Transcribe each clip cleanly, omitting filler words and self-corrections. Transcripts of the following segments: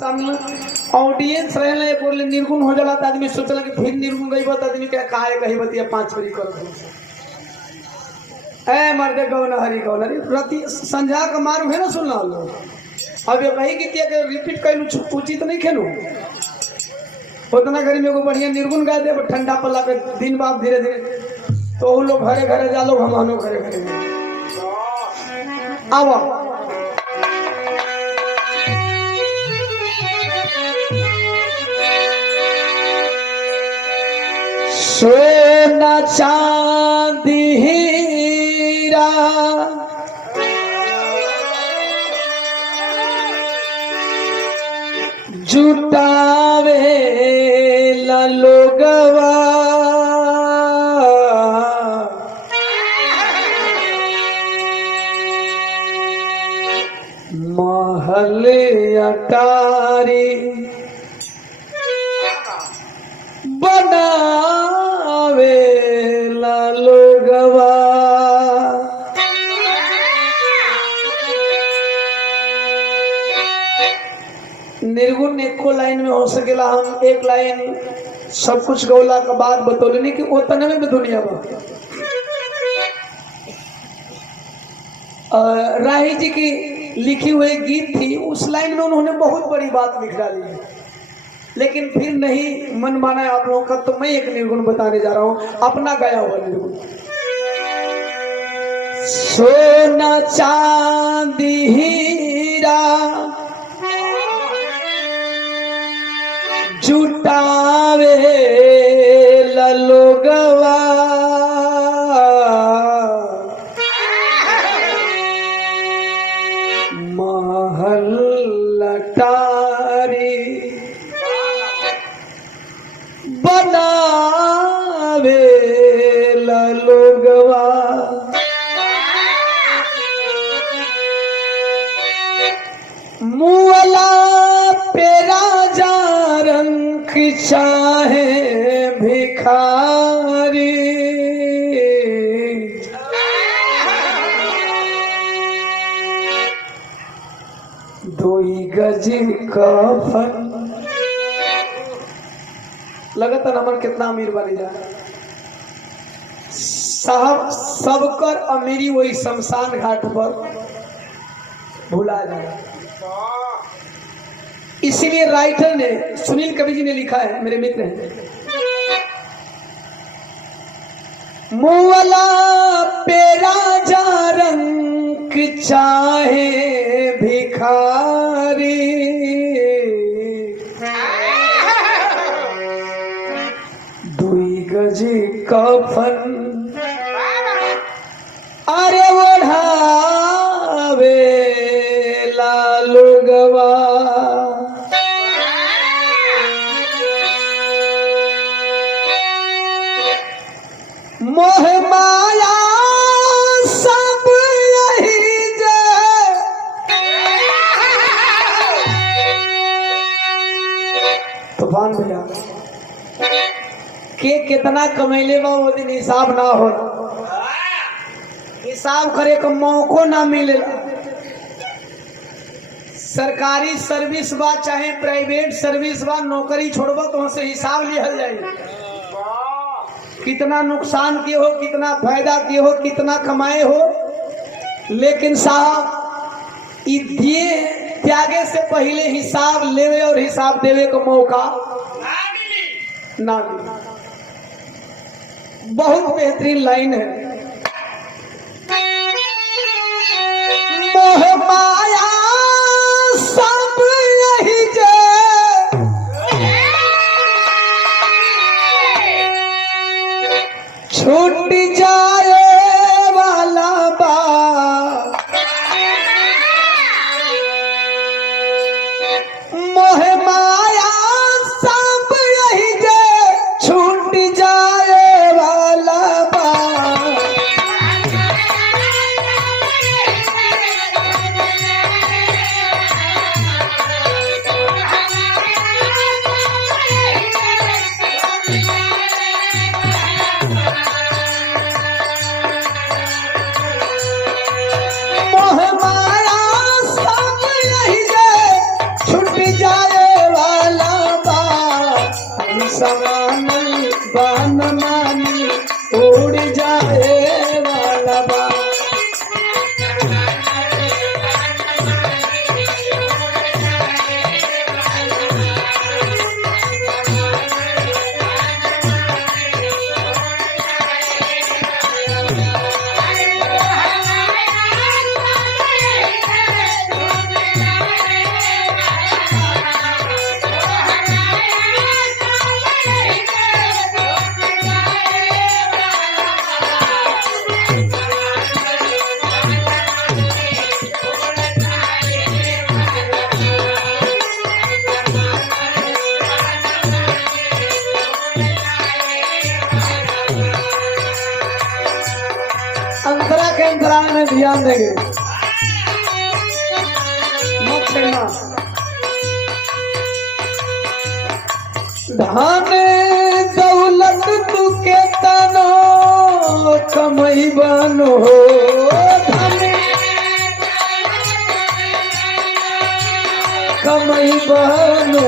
Audience रहले बोले निर्गुण हो जाला त आदमी सोचला कि फिर निर्गुण गई बात आदमी के काहे कही बतिया पांच बरी कर दो ए मर्दे गौन हरि गौन हरि प्रति संध्या का मार है ना सुन लो अब ये कही कि के रिपीट कइलु उचित नहीं खेलू उतना घरी में को बढ़िया निर्गुण गा दे ठंडा पल्ला पे दिन बाद धीरे धीरे तो वो लोग घरे घरे जा लोग हम घरे घरे आओ सोना चांदी हीरा जुटावे ला लोगवा महल अटारी बनावे ला लोगवा निर्गुण एको लाइन में हो सकेला हम एक लाइन सब कुछ गौला का बात बतौलनी कि उतने में भी दुनिया में राही जी की लिखी हुई गीत थी उस लाइन में उन्होंने बहुत बड़ी बात लिख डाली है लेकिन फिर नहीं मन माना है आप लोगों का तो मैं एक निर्गुण बताने जा रहा हूं अपना गाया हुआ निर्गुण सोना चांदी हीरा जुटावे ला लोगवा महल अटारी बनावे ला लोगवा मुअला पे राजा रंग चाहे भिखारी दोई गज कफन लगातार हमारे कितना अमीर बनी जा साहब सबकर अमीरी वही शमशान घाट पर भुला जाए इसीलिए राइटर ने सुनील कवि जी ने लिखा है मेरे मित्र हैं मुअला पे राजा रंग चाहे भिखारी दुई गज कफन अरे ओढ़ावे ला लोगवा मोह माया सब यही जे तूफान भैया के कितना कमैले बा वो दिन हिसाब ना हो हिसाब करे का मौको ना मिले सरकारी सर्विस बा चाहे प्राइवेट सर्विस बा नौकरी छोड़बो तो उनसे हिसाब लिया जाए कितना नुकसान किए हो कितना फायदा किए हो कितना कमाए हो लेकिन साहब दिए त्यागे से पहले हिसाब लेवे और हिसाब देवे का मौका ना मिले बहुत बेहतरीन लाइन है मोह माया सब यही जे छूट जाए वाला बा मोह माया सब यही जे छूट जाए वाला बा समान बन मानी उड़ जाए वाला बा। अंतरा के अंतराल में ध्यान देंगे, मत छेड़ना। धन दौलत तू के तनो कमई बनो, धन कमई बनो।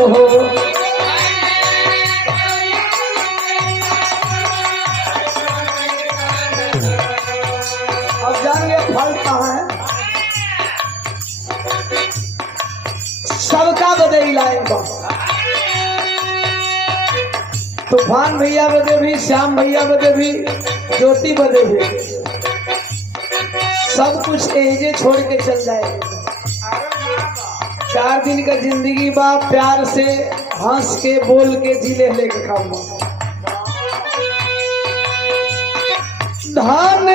अब जानिए फल कहाँ है। सबका बदे लाएगा, तूफान भैया बदे भी, श्याम भैया बदे भी, ज्योति बदे भी, सब कुछ एजे छोड़ के चल जाए। 4 दिन का जिंदगी बा, प्यार से हंस के बोल के जिले लेके खाऊंगा। धन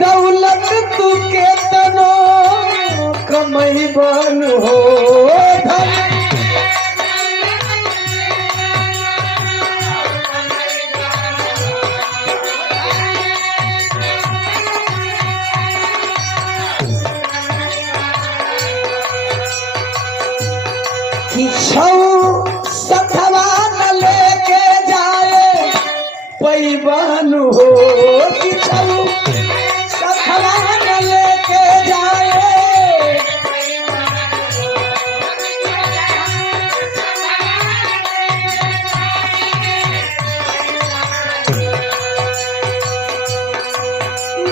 दौलत तू के तनो कमई बन हो, धन सथवा न लेके जाए पैबन हो, सथवा न लेके जाए।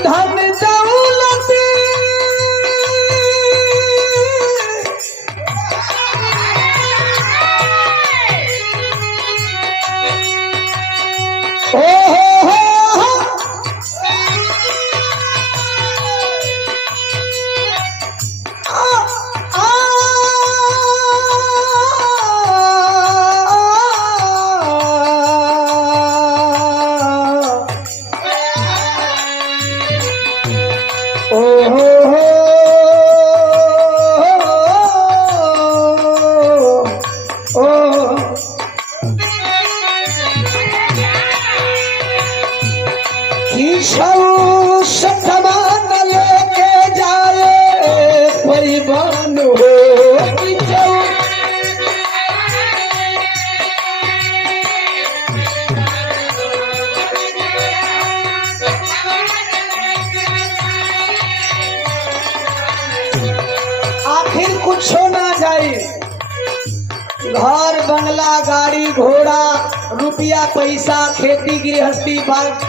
धन दौलत समान लेके जाए कोई बन हो, आखिर कुछ ना जाए। घर बंगला गाड़ी घोड़ा रुपया पैसा खेती गृहस्थी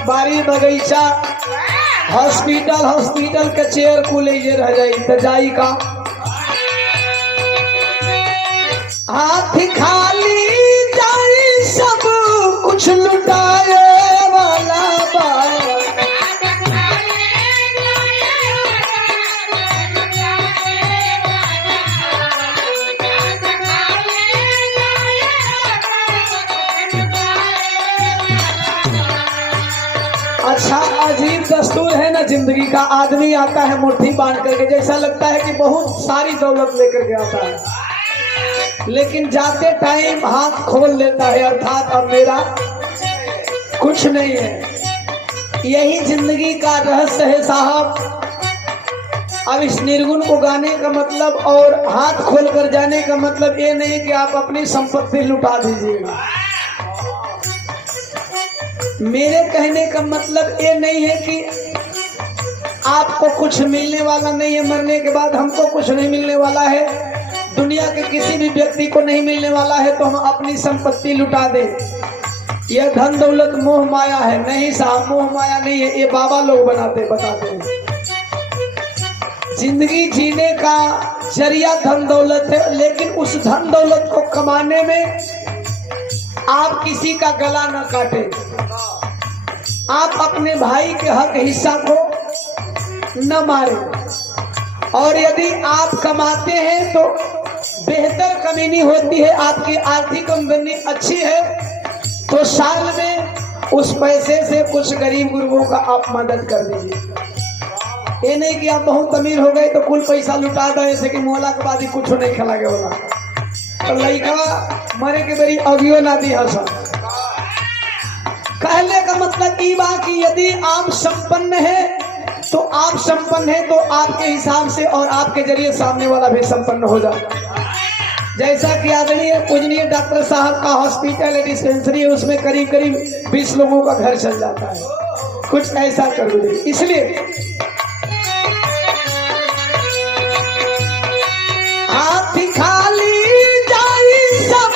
बाड़ी बगीचा हॉस्पिटल के चेयर कुल ये रह जाई तो जाई का। हाथ खाली जाई सब कुछ लुटाए वाला बा। अच्छा अजीब दस्तूर है ना जिंदगी का। आदमी आता है मुट्ठी बांध करके, जैसा लगता है कि बहुत सारी दौलत लेकर के आता है, लेकिन जाते टाइम हाथ खोल लेता है, अर्थात अब मेरा कुछ नहीं है। यही जिंदगी का रहस्य है साहब। अब इस निर्गुण को गाने का मतलब और हाथ खोल कर जाने का मतलब ये नहीं कि आप अपनी संपत्ति लुटा दीजिएगा। मेरे कहने का मतलब ये नहीं है कि आपको कुछ मिलने वाला नहीं है, मरने के बाद हमको कुछ नहीं मिलने वाला है, दुनिया के किसी भी व्यक्ति को नहीं मिलने वाला है, तो हम अपनी संपत्ति लुटा दें। यह धन दौलत मोह माया है। नहीं साहब, मोह माया नहीं है, ये बाबा लोग बताते हैं। जिंदगी जीने का जरिया धन दौलत है, लेकिन उस धन दौलत को कमाने में आप किसी का गला न काटे, आप अपने भाई के हक हिस्सा को न मारे। और यदि आप कमाते हैं तो बेहतर कमानी होती है, आपकी आर्थिक आमदनी अच्छी है तो साल में उस पैसे से कुछ गरीब गुरबों का आप मदद कर दीजिए। ये नहीं कि आप बहुत अमीर हो गए तो कुल पैसा लुटा दो, ऐसे कि मोहला के बाद ही कुछ नहीं खिला गया होला तो लड़का मरे के बड़ी अगियो ना दी हस। कहने का मतलब ये बा कि यदि आप संपन्न हैं तो आप संपन्न हैं तो आपके हिसाब से और आपके जरिए सामने वाला भी संपन्न हो जाए। जैसा कि आदरणीय पूजनीय डॉक्टर साहब का हॉस्पिटल है, डिस्पेंसरी है, उसमें करीब करीब 20 लोगों का घर चल जाता है। कुछ ऐसा कर दो, इसलिए हाथ खाली जाई सब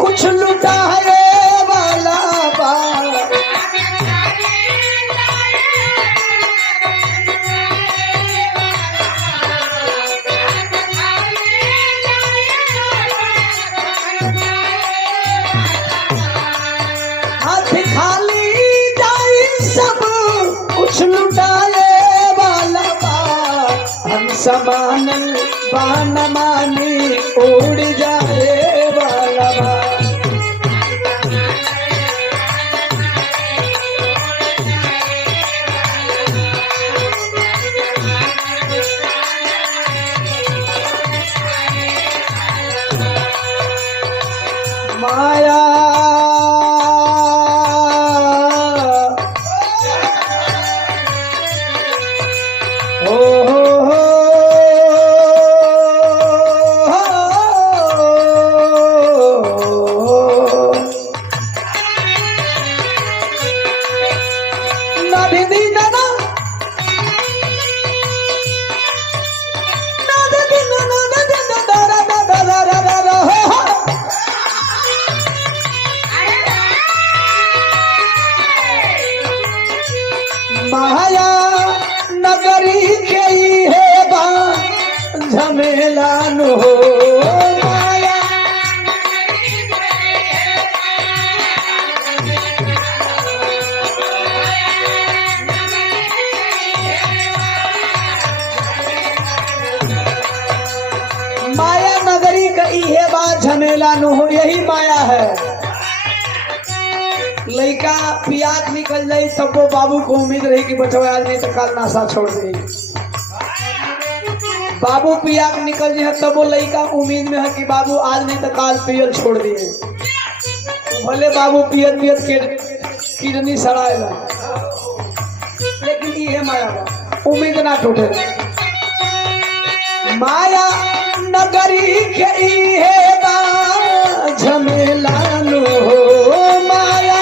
कुछ लुटाए वाला बात। हाथ खाली जाई सब कुछ लुटाए वाला बात। हम समान बान मानी उड़ जाए वाला बात। माया माया नगरी के ही है बा झमेला नो माया। माया नगरी का ही है बा झमेला नो, यही माया है। लड़का पियाक निकल जाए तब वो बाबू को उम्मीद रही कि बचवा आज नहीं तो कल नशा छोड़ दे। बाबू पियाक निकल जाए तब वो लड़का उम्मीद में है कि बाबू आज नहीं तो कल पियल छोड़ दिए। भले बाबू पियत पियत के किडनी सड़ाएगा, लेकिन ये माया बा, उम्मीद ना टूटे। माया नगरी के है बा झमेला नो माया।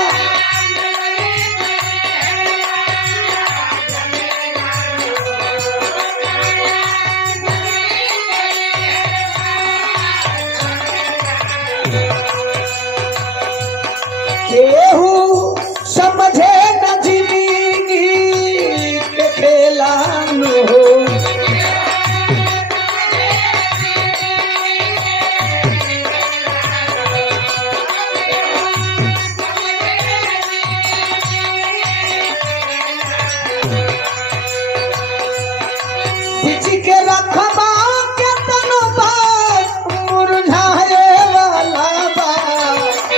केहू समझे न जिंदगी के खेला नो। के रखबा के तनो बात मुरझाए वाला बात।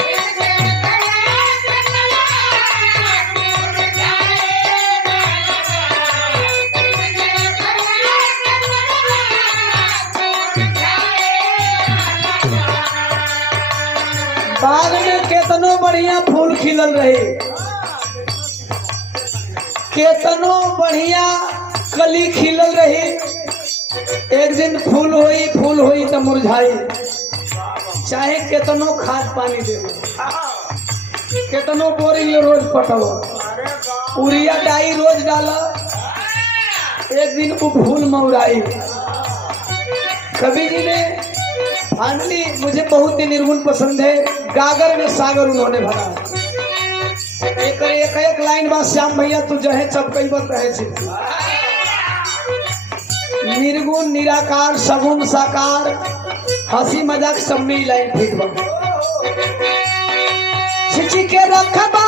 बाग में केतनो बढ़िया फूल खिलल रहे, केतनो बढ़िया कली खिलल रही, एक दिन फूल होई तो मुरझाई। चाहे केतनो खाद पानी दे, केतनो बोरिंग रोज पटवा, यूरिया डाई रोज डाला, एक दिन वो फूल मौराई। कवि जी ने फाइनली, मुझे बहुत ही निर्गुण पसंद है, गागर में सागर उन्होंने भरा। एक लाइन बात श्याम भैया तू जहे चपकई बत रहे छी निर्गुण निराकार सगुण साकार हंसी मजाक सब में लाइन ठीक बा छिची के रखबा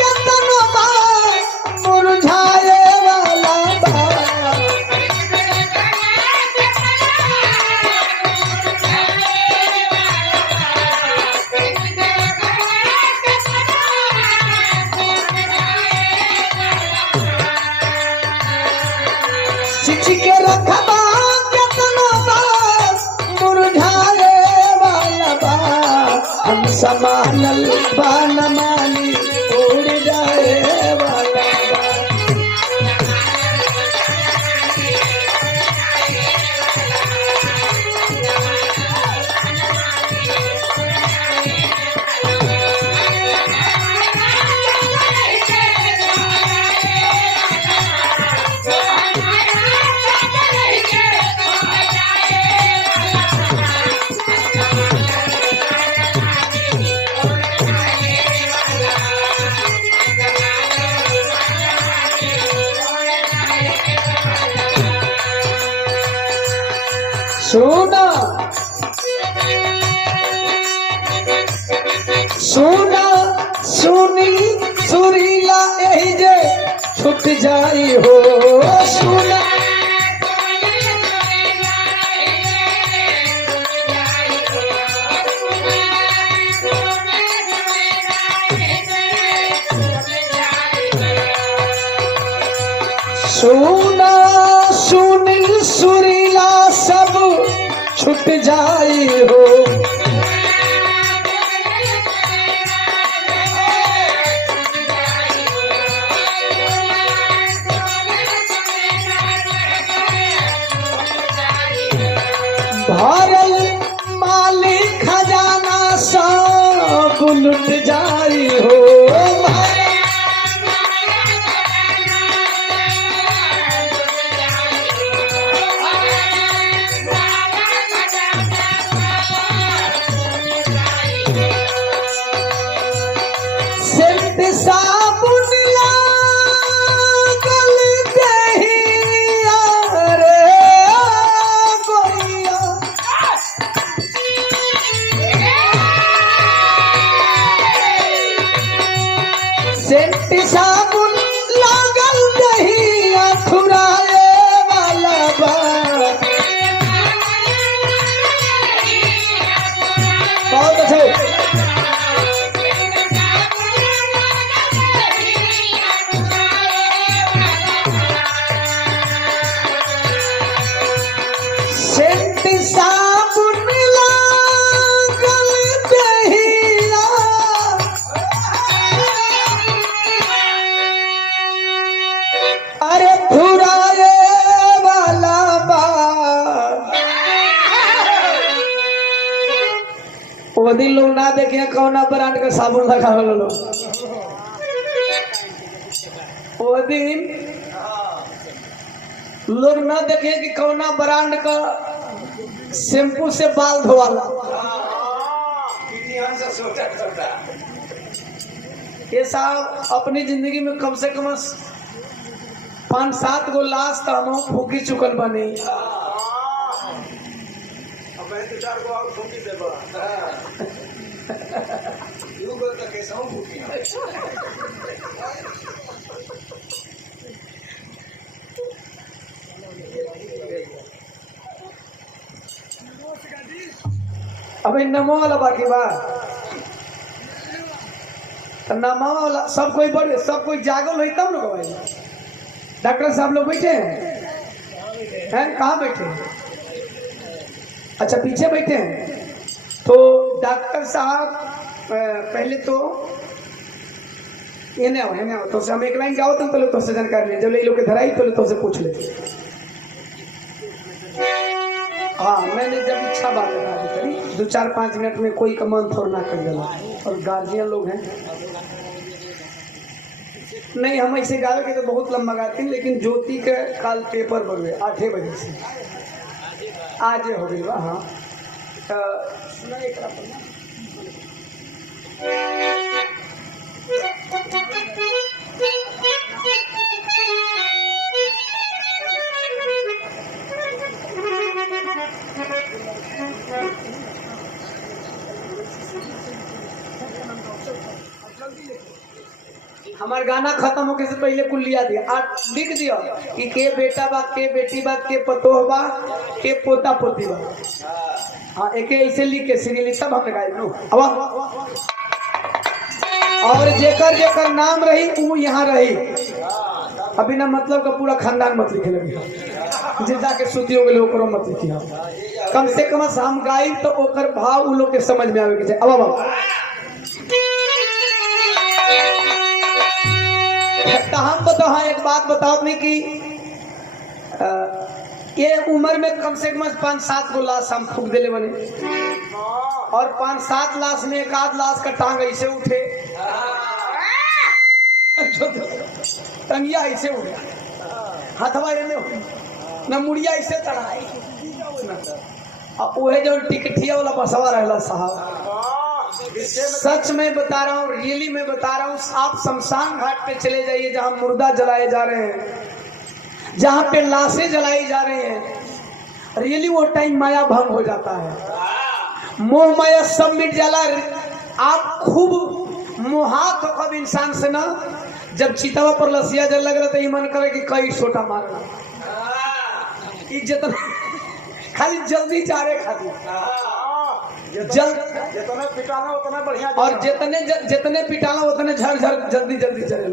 के तनबा मुरझाए वाला बा छिची के रखबा के तनबा मुरझाए वाला बा हम समानल बान मानी उड़ जाए वाला बा सुना सुना सुनी सुरीला यही जे छुट जाई हो सुना सुना सुनी सुरीला सब छुट जाई हो भरल मालिक खजाना सब लुट जाई हो सेंट साबुन लागल देहिया रे गोरिया सेंट साबुन लागल देहिया खुराए वाला बा बहुत अच्छा सेंट साबुन लागल देहिया अरे फुराए वाला बा वो दिन लोग ना देखे कौना ब्रांड का साबुन रखा लोग वो दिन लोग ना देखे कि कौना ब्रांड का शैम्पू से बाल धोवाला ये साहब अपनी जिंदगी में कम से कम 5-7 गो लाश तो हम फूकी चुकल बने अबे नमो वाला बाकी बा तो नमो वाला सब कोई बड़े सब कोई जागल है तब लोग भाई डॉक्टर साहब लोग बैठे हैं कहाँ बैठे हैं अच्छा पीछे बैठे हैं तो डॉक्टर साहब पहले तो ये नहीं हो तो हम एक लाइन गाओ तो तो से जानकारी ले जब ले लोग के धराई तो से पूछ ले हाँ मैंने जब इच्छा बात बता दी करी 2-4-5 मिनट में कोई का मन थोड़ा ना कर देना और गार्जियन लोग हैं नहीं हम ऐसे गावे के तो बहुत लंबा गाते हैं लेकिन ज्योति के काल पेपर बढ़े 8 बजे से आज हो गई हाँ सुना एक हमार गाना खत्म होके से पहले कुल लिया दिया और लिख दिया कि के बेटा बा, के बेटी बा, के पतोह बा, के पोता पोती बा। हाँ एक ऐसे लिख के सीरियल सब हम लगाए नो अब। और जेकर जेकर नाम रही वो यहाँ रही। अभी ना मतलब का पूरा खानदान मत लिखे लगे जे जाके सुती हो गए ओकरो मत लिखिया। कम से कम हम गाई तो ओकर भाव उ लोग के समझ में आवे के चाहिए। अब हम बताओ एक बात बताओ नहीं कि ये उम्र में कम से कम 5-7 गो लाश हम फूक दिले बने और 5-7 लाश में एक आध लाश का टांग ऐसे उठे टंगिया ऐसे उठे हथवा में न मुड़िया ऐसे चढ़ाए वह जो टिकटिया वाला बसवा रहला साहब। सच में बता रहा हूँ, रियली में बता रहा हूँ। आप शमशान घाट पे चले जाइए जहाँ मुर्दा जलाए जा रहे हैं, जहाँ पे लाशें जलाई जा रही हैं, रियली वो टाइम माया भंग हो जाता है। मोह माया सब मिट जाला। आप खूब मोहात हो कब इंसान से ना, जब चितवा पर लसिया जल लग रहा तो ये मन करे कि कई छोटा मारना जितना खाली जल्दी जा रहे खाली जितना पिटाना उतना बढ़िया और जितने पिटाना उतने झर झर जल्दी जल्दी चले।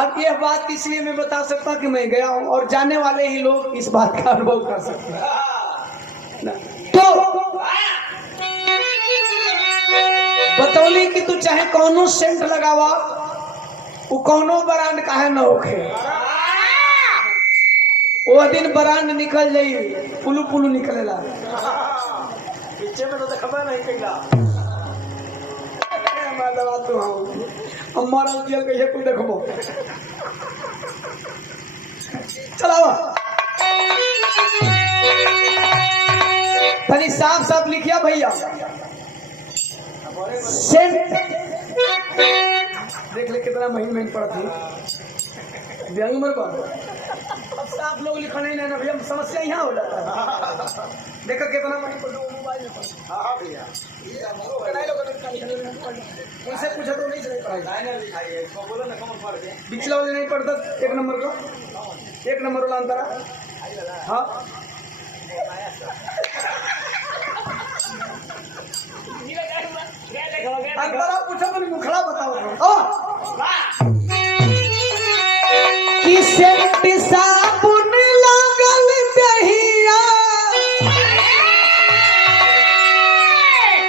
अब यह बात इसलिए मैं बता सकता हूँ कि मैं गया हूँ और जाने वाले ही लोग इस बात का अनुभव कर सकते हैं। तो बतौली कि तू चाहे कौनो सेंट लगावा वो कौनो ब्रांड काहे न होखे, वो दिन ब्रांड निकल जाई पुलू पुलू निकलेला पीछे में तो खबर नहीं कइला मैं दवा तू हम मरल दियल कहिए तू देखबो। चलाओ तनी साफ साफ लिखिया भैया सेंट देख ले कितना महीन महीन पड़ती व्यंग मर आप लोग लिखा नहीं ना भैया समस्या यहाँ हो जाता है। देखो कितना महीन मोबाइल में उनसे पूछा तो नहीं पिछला वाले नहीं पढ़ता एक नंबर को एक नंबर वाला अंतरा। हाँ अंतरा पूछा तो नहीं मुखड़ा बताओ कि साबुन लागल दहिया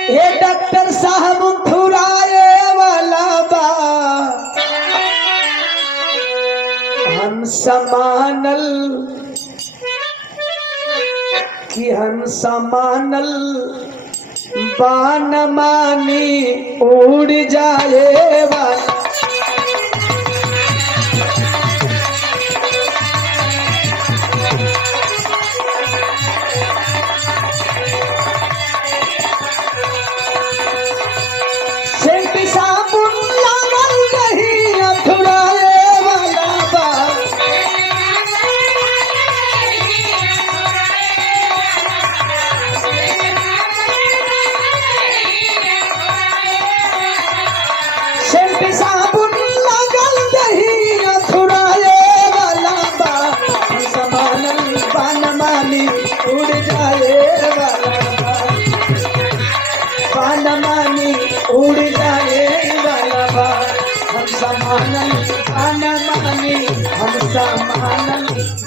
हे डॉक्टर साहब थुराए वाला बा हम समानल कि हम समानल बान मानी उड़ जाए वाला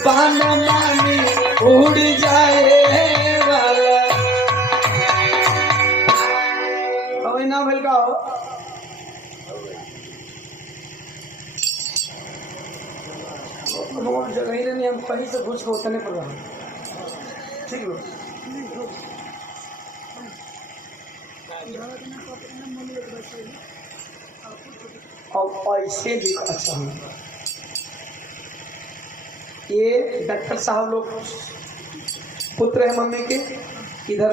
बान मानी उड़ जाए वाला। अब ना भल का हो जगह ही नहीं, हम कहीं से घुस के उतने पर रहा ठीक है। और ऐसे भी अच्छा हूँ ये डॉक्टर साहब लोग पुत्र है मम्मी के, इधर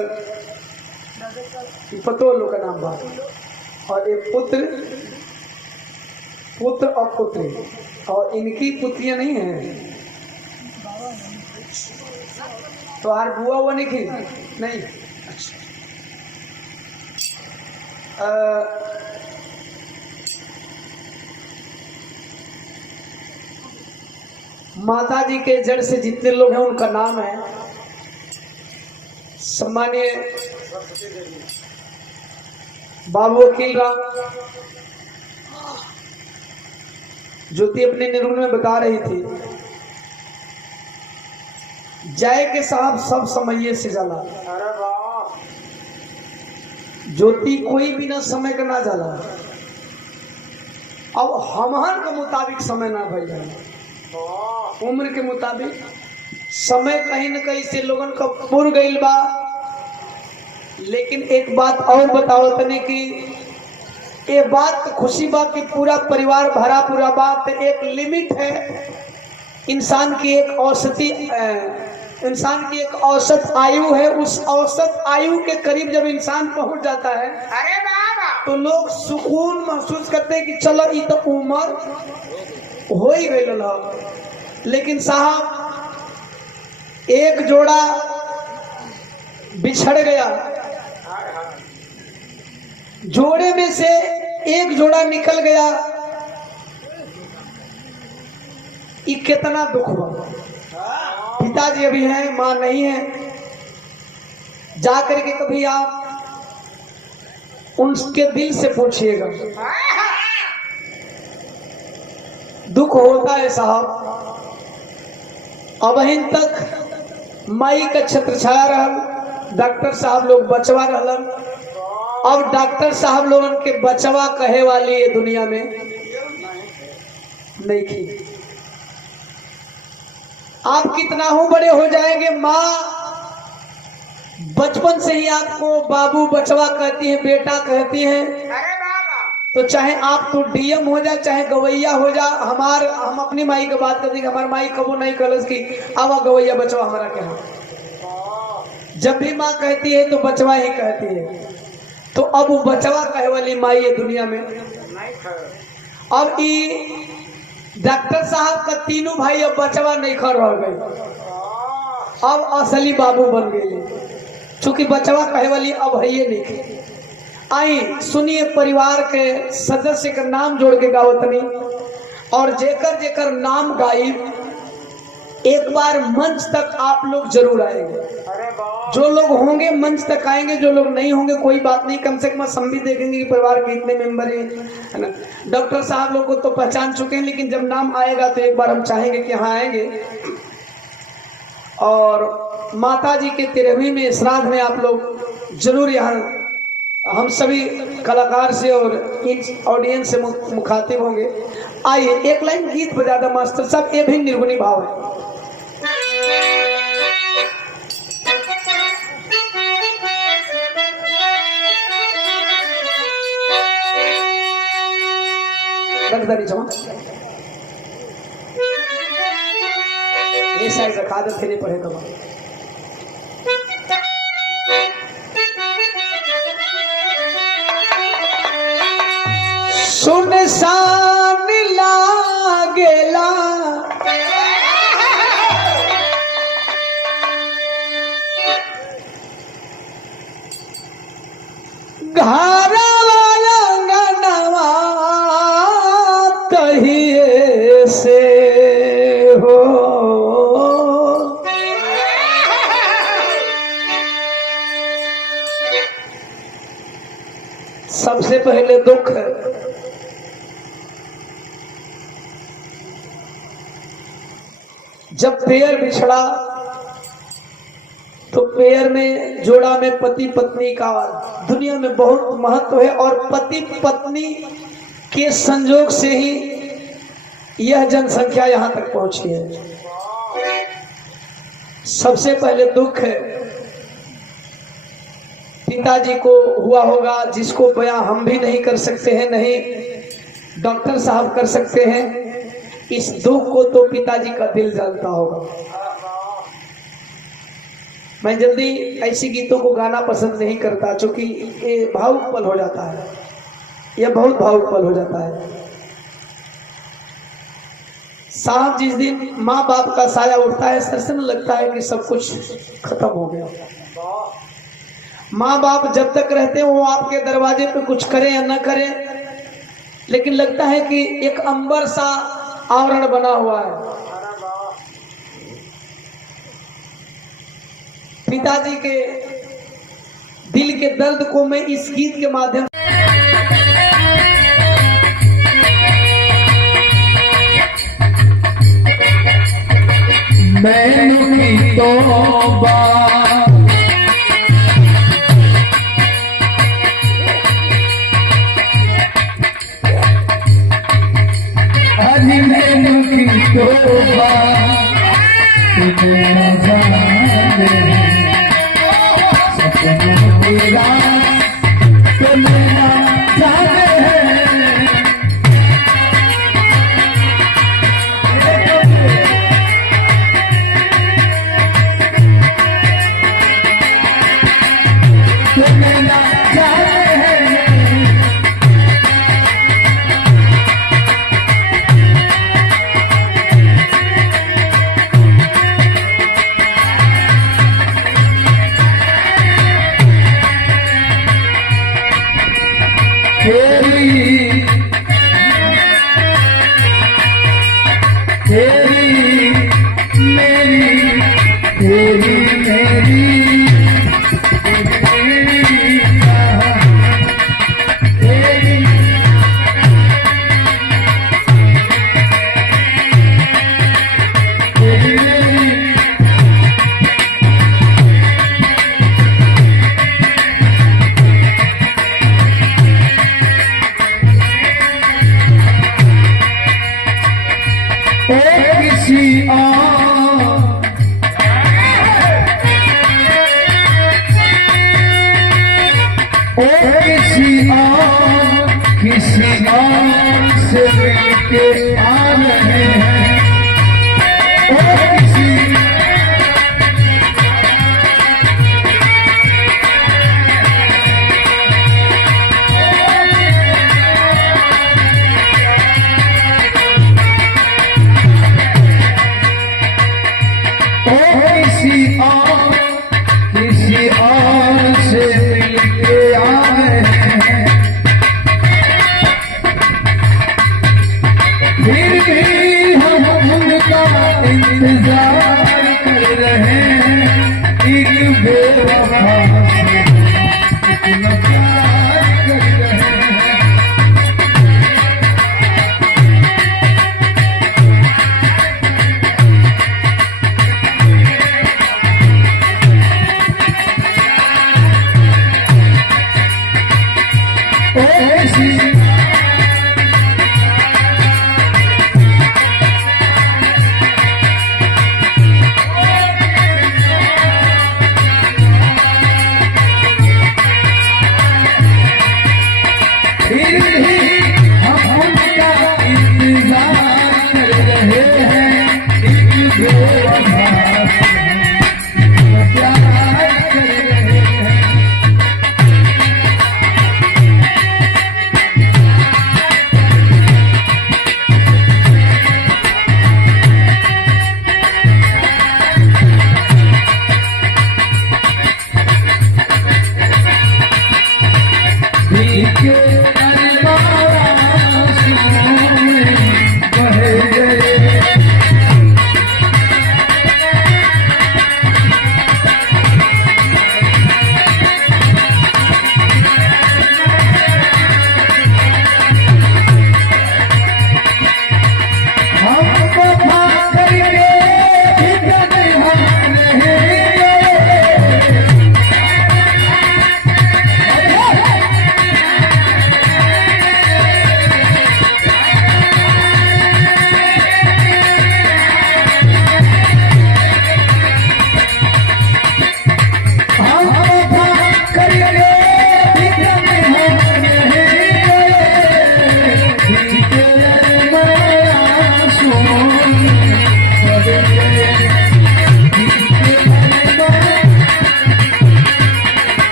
पतो लोग का नाम बात और एक पुत्र और पुत्री और इनकी पुत्रियां नहीं है तो यार बुआ हुआ नहीं माता जी के जड़ से जितने लोग हैं उनका नाम है सम्मानीय बाबू वकील राम ज्योति अपने निरूपण में बता रही थी, जय के साहब सब समये से जाला। अरे वाह, ज्योति कोई भी ना समय का ना जाला। अब हमहन के मुताबिक समय ना भइल है, उम्र के मुताबिक समय कहीं न कहीं से लोगन का पुर गईल बा। लेकिन एक बात और बताओ तने कि ये बात खुशी बा कि पूरा परिवार भरा पूरा बा, तो एक लिमिट है। इंसान की एक औसत आयु है। उस औसत आयु के करीब जब इंसान पहुंच जाता है, अरे बाबा, तो लोग सुकून महसूस करते हैं कि चलो ये तो उम्र हो ही गई। लेकिन साहब एक जोड़ा बिछड़ गया, जोड़े में से एक जोड़ा निकल गया, ये कितना दुख हुआ। पिताजी अभी हैं, माँ नहीं है। जाकर के कभी आप उनके दिल से पूछिएगा, दुख होता है साहब। अबहिन तक माई का छत्र छाया रहल, डॉक्टर साहब लोग बचवा रहलन। अब डॉक्टर साहब लोगन के बचवा कहे वाली ये दुनिया में नहीं थी। आप कितना हो बड़े हो जाएंगे, माँ बचपन से ही आपको बाबू बचवा कहती है, बेटा कहती है। अरे बाबा, तो चाहे आप तो डीएम हो जा, चाहे गवैया हो जा। हम अपनी माई की बात करते हैं, हमारी माई कबो नहीं कलस की आवा गवैया बचवा हमारा क्या। जब भी माँ कहती है तो बचवा ही कहती है। तो अब वो बचवा कहे वाली माई है दुनिया में। और ये डॉक्टर साहब का तीनों भाई अब बचवा नहीं खड़ रह गए, अब असली बाबू बन गए। चूंकि बचवा कहे वाली अब है ये नहीं। आई सुनिए परिवार के सदस्य का नाम जोड़ के गावतनी, और जेकर जेकर नाम गाई एक बार मंच तक आप लोग जरूर आएंगे। जो लोग होंगे मंच तक आएंगे, जो लोग नहीं होंगे कोई बात नहीं, कम से कम हम भी देखेंगे कि परिवार के इतने मेंबर हैं, है ना। डॉक्टर साहब लोग को तो पहचान चुके हैं, लेकिन जब नाम आएगा तो एक बार हम चाहेंगे कि हाँ आएंगे। और माता जी के 13वीं में श्राद्ध में आप लोग जरूर यहाँ हम सभी कलाकार से और इन ऑडियंस से मुखातिब होंगे। आइए एक लाइन गीत बजा दो मास्टर साहब, ये भी निर्गुणी भाव है। ये साइड रखा दे, फिर पढ़े तो सुनसान लागेला घरवा अंगनवा तहिए से हो। सबसे पहले दुख जब पैर बिछड़ा, तो पैर में जोड़ा में पति पत्नी का दुनिया में बहुत महत्व है। और पति पत्नी के संजोग से ही यह जनसंख्या यहाँ तक पहुंची है। सबसे पहले दुख है पिताजी को हुआ होगा, जिसको बयां हम भी नहीं कर सकते हैं, नहीं डॉक्टर साहब कर सकते हैं। इस दुख को तो पिताजी का दिल जानता होगा। मैं जल्दी ऐसी गीतों को गाना पसंद नहीं करता, क्योंकि ये भावुक पल हो जाता है, यह बहुत भावुक पल हो जाता है। साहब जिस दिन माँ बाप का साया उठता है, सरसन लगता है कि सब कुछ खत्म हो गया। माँ बाप जब तक रहते हैं वो आपके दरवाजे पे कुछ करें या न करें, लेकिन लगता है कि एक अंबर सा आवरण बना हुआ है। पिताजी के दिल के दर्द को मैं इस गीत के माध्यम मैंने तौबा आज मैंने की तौबा तुझे जाने सपनों मेरा तुम्हें जाने किसी और से मिलके आ रहे हैं किसी और से मिलके आ रहे हैं फिर भी हम उनका इंतजार कर रहे हैं एक बेवफा से इतना प्यार कर रहे हैं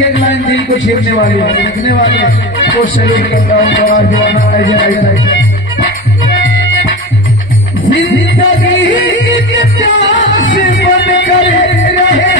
एक लाइन दिल को छीनने वाली है, लिखने वाली है, तो सैल्यूट करता हूँ। जिंदगी के प्यास बनकर रहे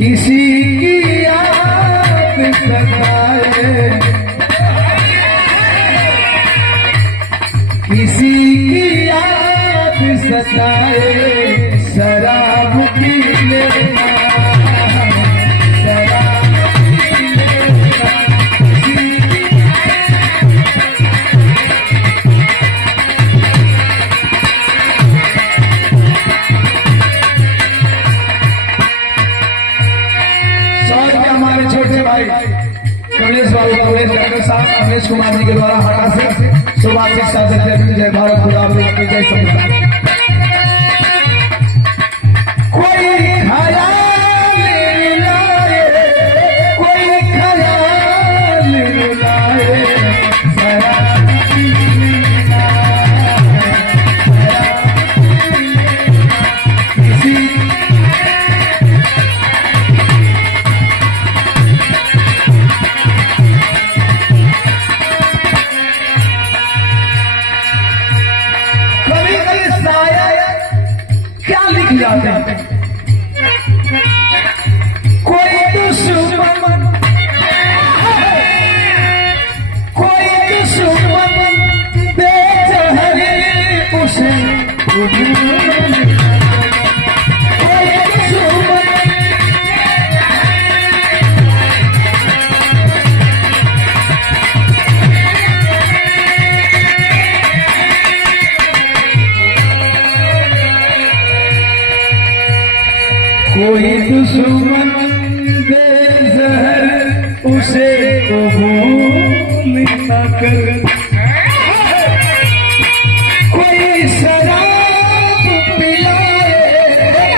किसी की याद सताए, किसी की याद सताए, शराब पी लेना, शराब पी लेना, किसी की हमारे छोटे भाई कमलेश बाबू, कमलेश डॉक्टर साहब कमलेश कुमार जी के द्वारा हटा से सुभाष शिक्षा देते हैं। जय भारत, खुदा हाफिज, जय संविधान। कोई ख्याल मिलाए, कोई ख्याल मिलाए, शराब पी लेना, किसी क्या लिख जाते हैं, कोई दुश्मन, कोई दुश्मन बेजहर उसे कोई दुश्मन, कोई दुश्मन दे जहर उसे कबूल न कर, कोई शराब पिलाए,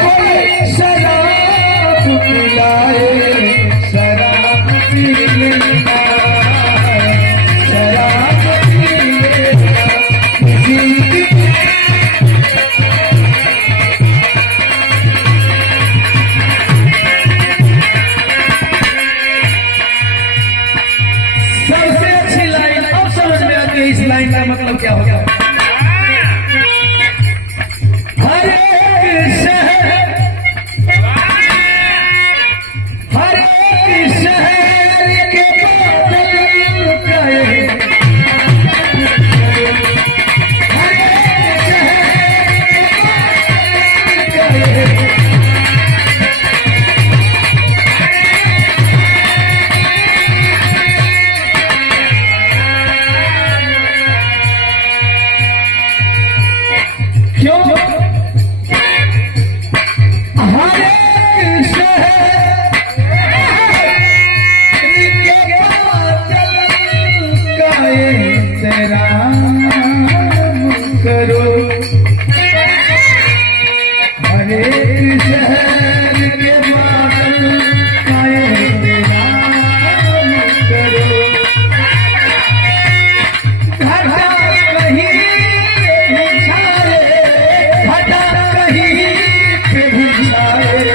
कोई शराब पिलाए, शराब पी लेना, शराब पी लेना, किसी की सबसे अच्छी लाइन अब समझ में आती है। इस लाइन का मतलब क्या होगा? हर एक शहर, हर एक शहर के बादल गए, हर एक शहर के बादल गए, क्यों? हर एक शहर के बादल गए, तेरा करो, हर एक शहर के बादल गए, तेरा करो, घटा कहीं घटा कहीं पे भी छाए,